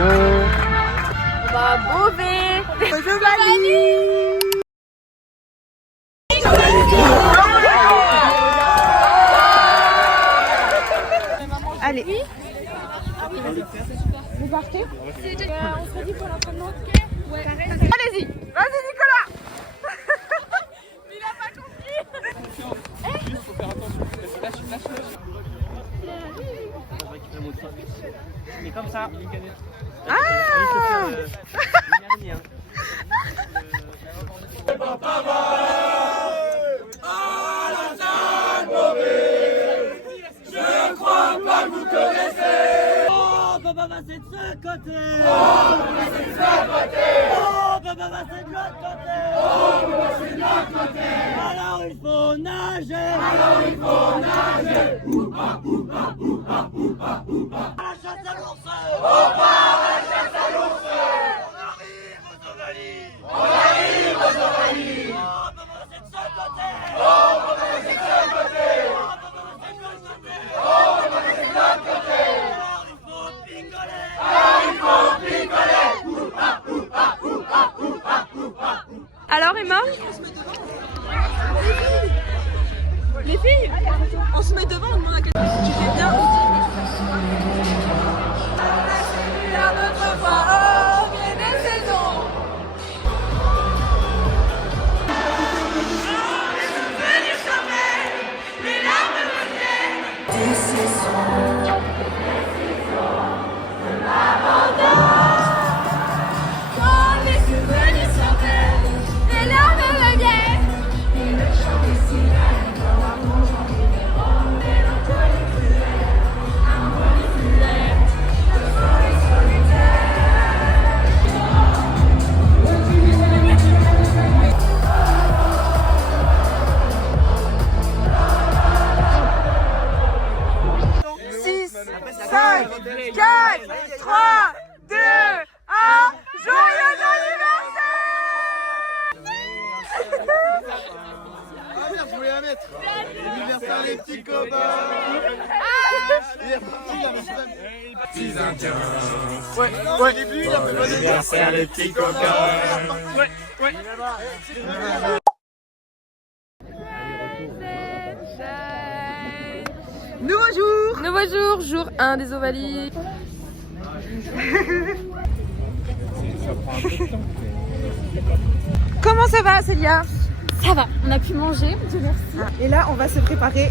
On va à Beauvais. Bonjour Mali. Allez. Vous partez? On se redit pour l'entraînement. Ouais. Allez-y. Vas-y Nicolas. Il a pas compris. Juste faut faire attention. Lâche. Mais comme ça. Ah. Je crois pas que vous connaissez. Oh, papa va c'est de ce côté. Oh, papa c'est de ce côté. Oh, papa va c'est de l'autre côté. Oh, papa c'est de l'autre côté. Alors il faut nager. Alors il faut nager. Oupa, oupa, oupa, oupa, oupa. À la chasse à l'ours. Oupa, à la chasse à l'ours. On arrive aux Ovalie. Oh, papa c'est de ce côté. Oh, papa c'est de ce côté. Oh, papa c'est de l'autre côté. Alors il faut picoler. Oupa, oupa, oupa, oupa, oupa. Alors Emma? Les filles? On se met devant, on demande à quelqu'un si tu fais bien. La notre fois, oh, bien des saisons. Venir jamais, les larmes me viennent. Des saisons. Quand les souvenirs s'envolent, les larmes me viennent. Et le chant des sirènes, dans la bouche en libérant, mélancolie cruelle, harmonie cruelle, le soleil solitaire. Six, 5, 4, 3, 2, 1. Joyeux anniversaire! Ah merde, je voulais la mettre. L'anniversaire les petits copains. Il est reparti là, mais petits indiens. Ouais, au début, il a fait bon anniversaire les petits copains. Ouais. Nouveau jour, jour 1 des Ovalies. Comment ça va Célia? Ça va, on a pu manger, Dieu merci. Et là on va se préparer.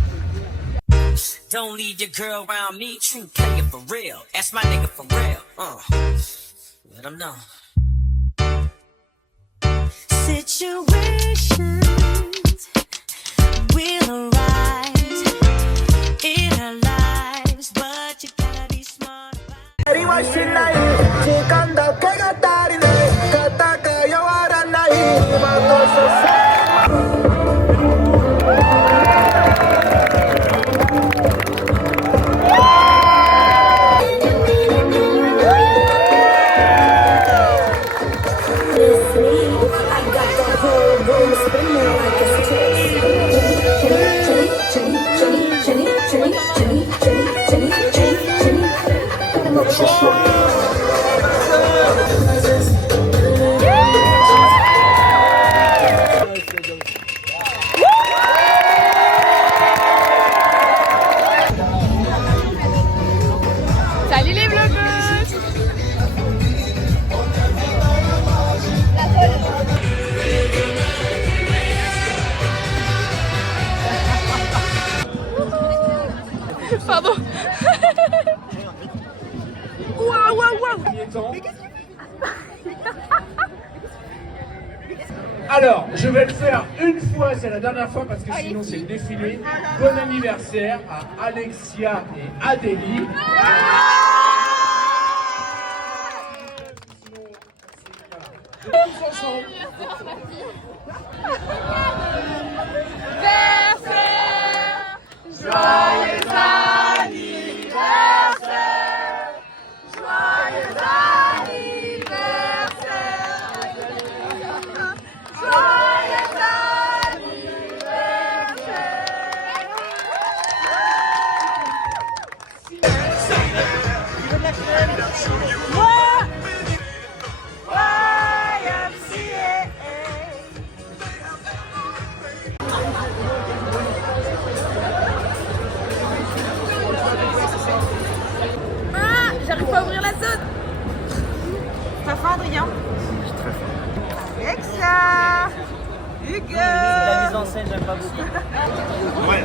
Don't leave your girl around me, true player for real. That's my nigga for real. Let him know. Situations will arise in our lives, but you gotta be smart about Salut les vlogueuses! Pardon. Waouh. Alors, je vais le faire une fois, c'est la dernière fois parce que sinon c'est le défilé. Bon anniversaire à Alexia et Adélie. Tous ensemble. Joyeux anniversaire, joyeux anniversaire, joyeux anniversaire. Moi français, j'aime pas beaucoup. Ouais.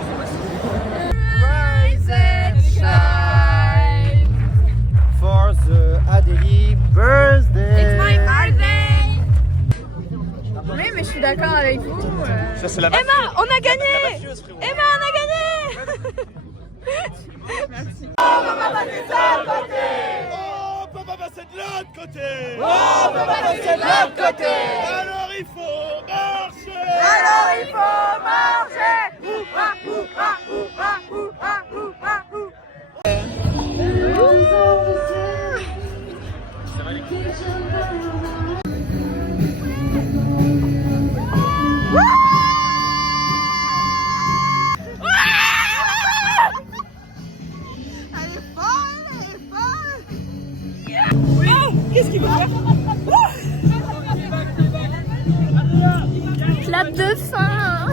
Rise and shine. For the Adélie birthday. It's my birthday. Oui, mais je suis d'accord avec vous. Ça, c'est la Emma, on a gagné. Emma, on a gagné. Merci. Oh, papa, c'est de l'autre côté. Oh, papa, c'est de l'autre côté. Alors il faut marcher. Alors il faut marcher. Ouah, ouah, ouah, ouah, ouah, ouah. Clap de fin.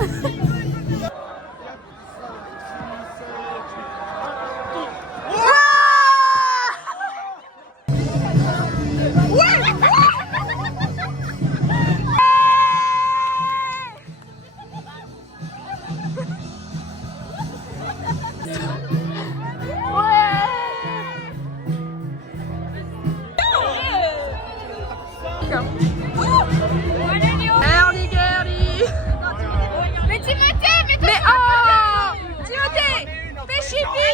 Mais Timothée, mais oh Timothée, fais chipi.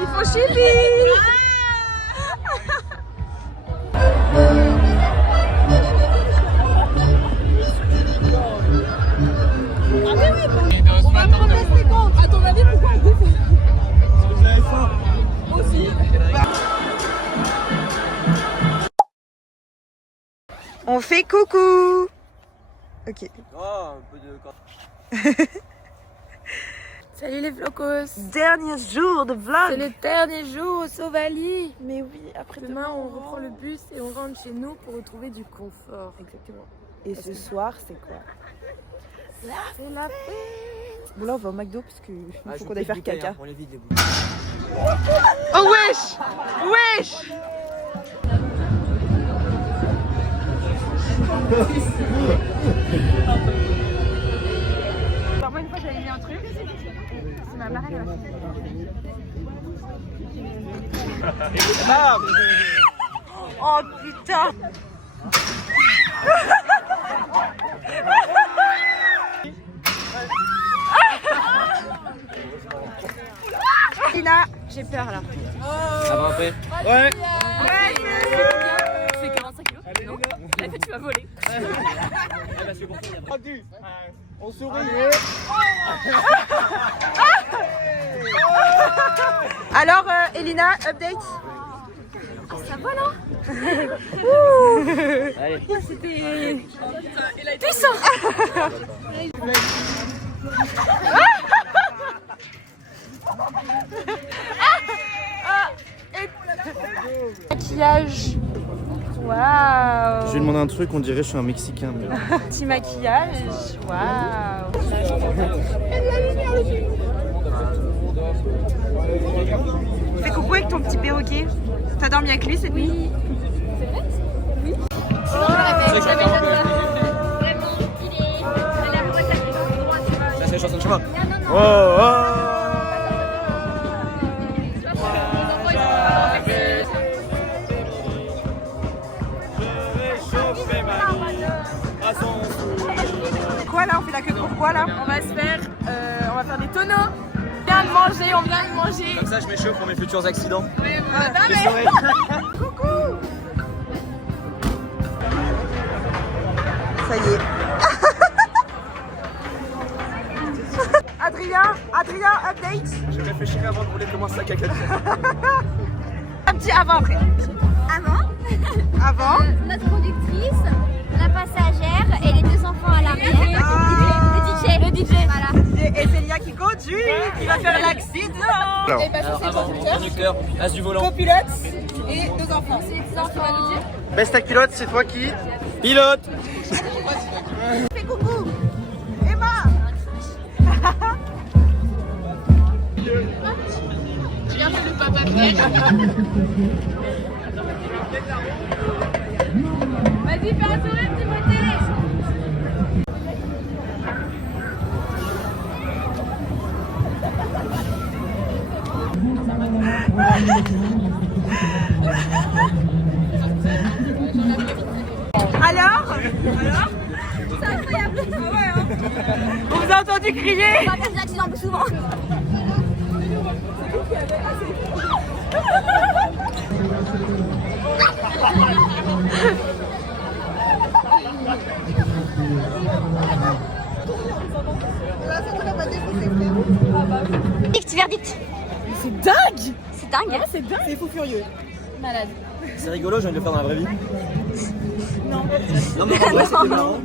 Il faut chipi. À ton avis, pourquoi on fait aussi? On fait coucou. Ok. Oh, un peu de... Salut les flocos. Dernier jour de C'est vlog. le dernier jour au Sauvalie. Mais oui, après Demain, on reprend le bus et on rentre chez nous pour retrouver du confort. Exactement. Et ce soir, c'est quoi? C'est la fête. Bon là, on va au McDo parce qu'il faut qu'on aille faire caca. On les vide les bouteilles. Oh wesh, wesh. Alors moi une fois j'avais mis un truc, c'est ma marraine elle m'a fait. Oh putain. Lina, j'ai peur là. Ça va un peu? Ouais. C'est 45 kilos. Non. La fête, tu vas voler. On sourit. Alors, Elina, update. Ça va là? Allez. C'était puissant. Maquillage. Waouh. Je vais demander un truc, on dirait que je suis un Mexicain. Mais... Petit maquillage. Waouh. Fais coucou avec ton petit perroquet. T'as dormi avec lui cette nuit? Ça, c'est la chanson de chemin. Oh, oh. Quoi là? On fait la queue pour quoi là? On va faire des tonneaux. On vient de manger. Comme ça, je m'échauffe pour mes futurs accidents. Coucou. Ça y est. Adrien, update. Je réfléchirai avant de rouler comme un sac à caca. Un petit avant-après. Avant. Notre conductrice, la passagère et les deux enfants à l'arrière. Le DJ. Voilà. Et c'est Lia qui conduit, qui va faire l'accident. Et bah ça c'est bon. Conducteur, as du volant. Copilote et nos enfants. Baisse ta culotte, c'est toi qui Pilote. Fais coucou. Emma. Viens, fais le papa piège. Alors C'est incroyable. Ah ouais, hein. On vous a entendu crier. On va faire des accidents plus souvent. Verdict. C'est dingue. C'est dingue. Ouais, c'est dingue. C'est fou furieux. Malade. C'est rigolo, je viens de le faire dans la vraie vie. Non. Non, mais en vrai, c'était marrant.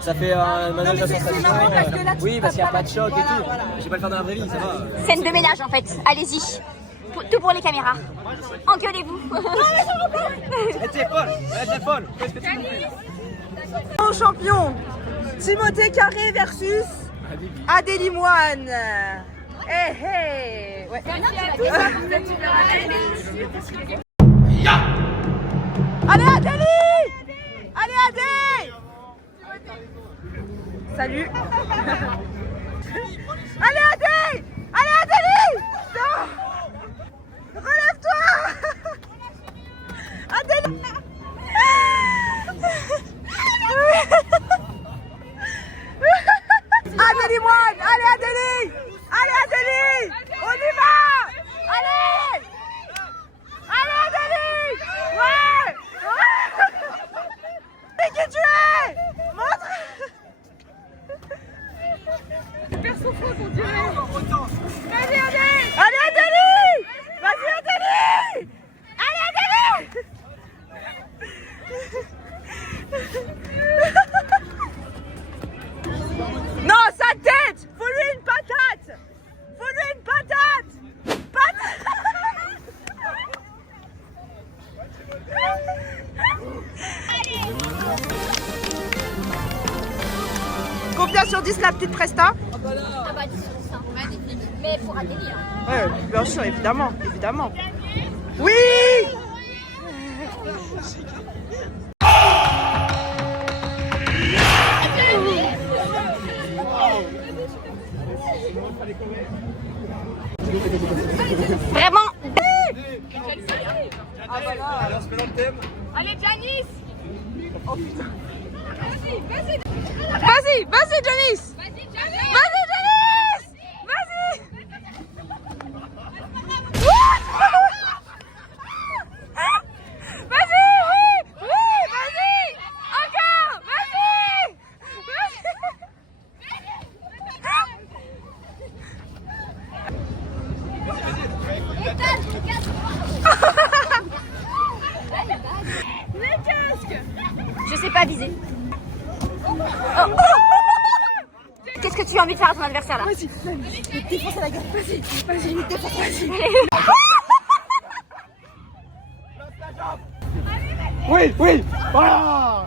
Ça fait un manège à sensation. marrant parce que là, tu Oui, parce qu'il n'y a pas de choc Voilà, et tout. voilà. Je vais pas le faire dans la vraie vie, ça va. Scène de ménage en fait. Allez-y. Tout pour les caméras. Engueulez-vous. Arrête Paul. Qu'est-ce que tu fais? Mon champion, Timothée Carré versus Adélie Moine. Eh hey. Ouais. Allez Adélie. Allez Adé. Salut. Allez Adé. Allez Adélie. Non. Relève-toi. Adélie. Adélie Moine. Allez Adélie. Allez Adélie. On y va. Allez. Allez Adélie. Ouais. Mais qui tu es? Montre. Super souffrante on dirait. Vas-y Adélie. Allez Adélie. Vas-y Adélie. Allez Adélie. Non, sa tête. Faut-lui une patate. Faut-lui une patate. Combien sur 10 la petite Presta? Ah bah 10 sur 10, magnifique. Mais pour Adélie. Hein. Ouais, bien sûr, évidemment, évidemment. Oui. Vraiment. Alors, on se met dans le thème. Allez, Janice. Vas-y, Janice. Vas-y, Janice. Vas-y, Janice. Vas-y. Vas-y, oui, vas-y. Encore, vas-y. Je sais pas viser. Oh. Qu'est-ce que tu as envie de faire à ton adversaire là? Vas-y, défonce la gueule. Vas-y, défonce, vas-y. Oui, voilà.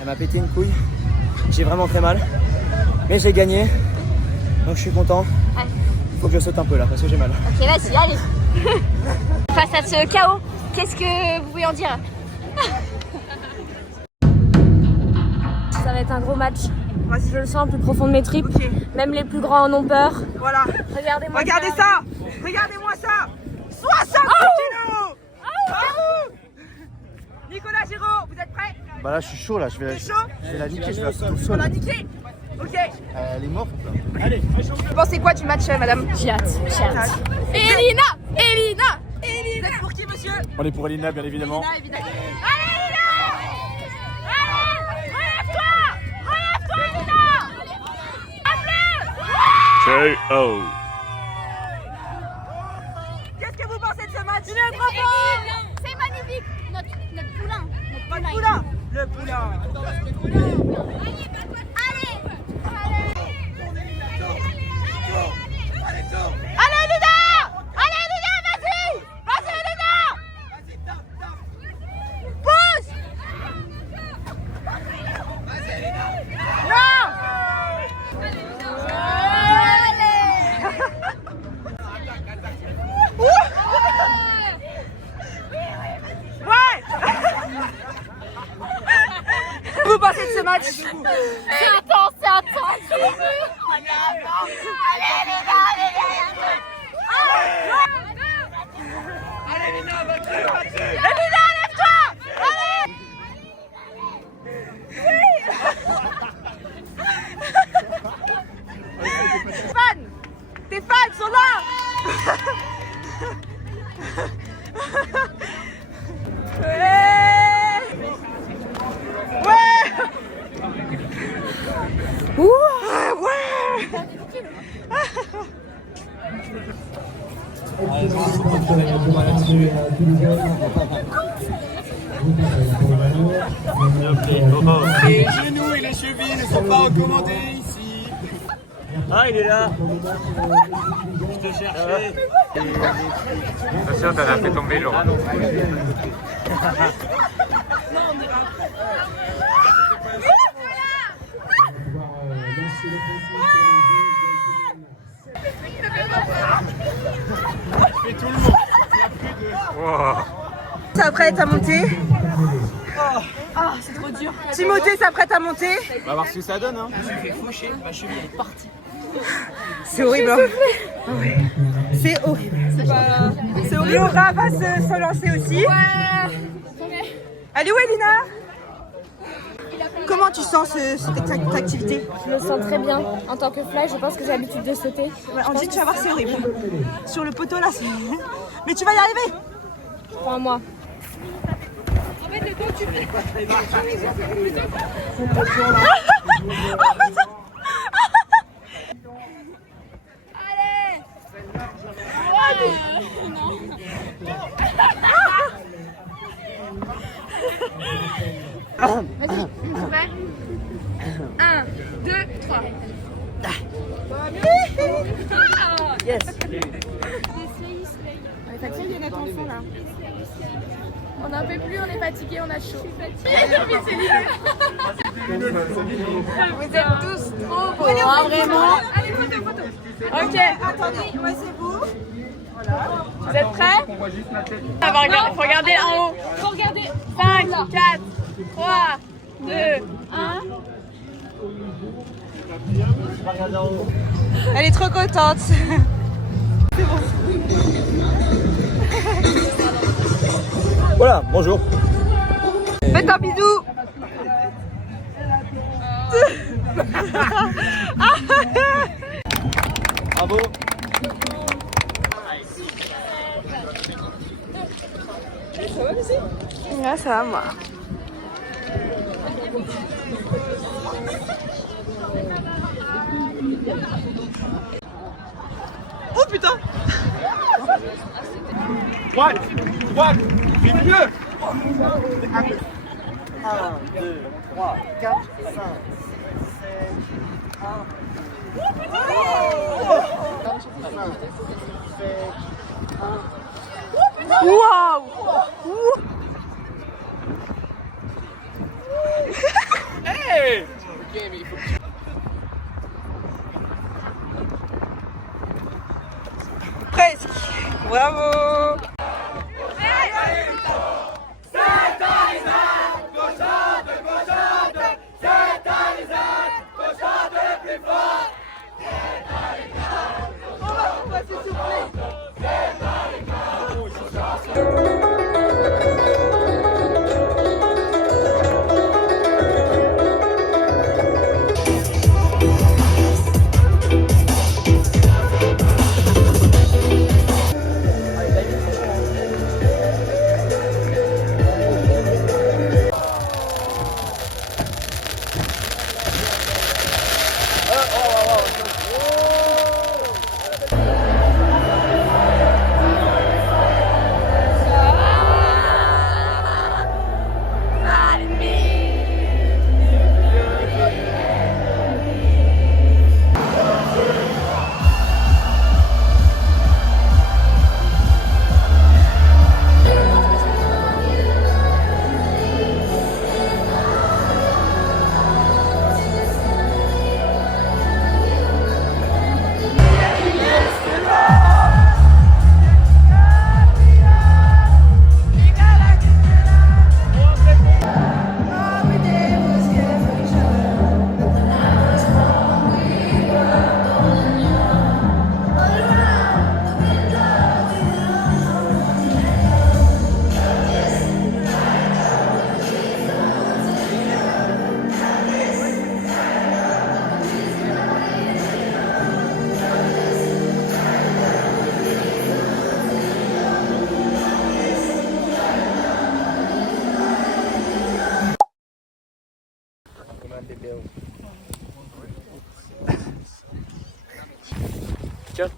Elle m'a pété une couille. J'ai vraiment très mal. Mais j'ai gagné. Donc je suis content. Faut que je saute un peu là parce que j'ai mal. Ok, vas-y, allez. Face à ce chaos, qu'est-ce que vous pouvez en dire? Ça va être un gros match. Je le sens au plus profond de mes tripes. Okay. Même les plus grands en ont peur. Voilà. Regardez-moi. Regardez ça. Regardez-moi ça. 60 kilos. Nicolas Giraud, vous êtes prêts? Bah là, je suis chaud là. Je vais la niquer. Je vais la foutre au On sol. l'a niqué. Ok. Elle est morte. Vous pensez quoi du match, madame? J'ai hâte. Elina. Vous êtes pour qui, monsieur? On est pour Elina, bien évidemment. Elina, évidemment. Allez, Elina. Allez, relève-toi, Elina. Appelez. K.O. Qu'est-ce que vous pensez de ce match? C'est magnifique. Notre poulain. Votre poulain. Le poulain. Allez, Elina. Allez, Elina, vas-y. Vas-y, Elina. Pousse. Non. Ouais. match. C'est intense, c'est intense. Elina, lève-toi. Allez. Tes fans sont là. Les genoux et les chevilles ne sont pas recommandés ici. Ah, il est là. Je te cherchais. Attention, t'en as fait tomber, Laurent. Wow. S'apprête à monter. Ah, c'est trop dur. Timothée s'apprête à monter. On va voir ce que ça donne. Hein. Je me suis fait faucher, ma cheville est partie. C'est horrible. Hein. C'est horrible. C'est horrible. Laura va se lancer aussi. Elle est où, Elina? Comment tu sens cette activité? Je me sens très bien. En tant que fly, je pense que j'ai l'habitude de sauter. Ouais, on dit, tu vas voir, c'est horrible. Sur le poteau là, mais tu vas y arriver. Crois en moi. En fait, le dos, tu fais. Allez. Vas-y, c'est vrai. 1, 2, 3. Yes. On est fatigué de notre enfant là. On n'en peut plus, on est fatigué, on a chaud. Vous êtes tous trop beaux. Vraiment. Allez, photo, photo. Ok, attendez, ouais, c'est vous. Vous êtes prêts? Ça va regarder, faut regarder en haut. Faut regarder. 5, 4, 3, 2, 1. Elle est trop contente. Voilà, bonjour. Faites un bisou. Bravo. Ouais, ça va, moi. Oh putain! Droite, droite, fais mieux. 1, 2, 3, 4, 5, 6, 7, 1. Waouh! Hey. Presque. Bravo! Tiens.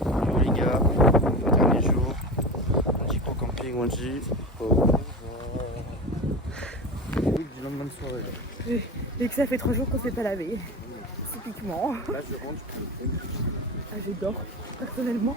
Bonjour les gars, dernier jour. On dit quoi camping, on dit au revoir. Oui, du lendemain de soirée. Et que ça fait 3 jours qu'on s'est pas lavé. Typiquement. Là je rentre, je prends le train. Ah, j'adore, personnellement.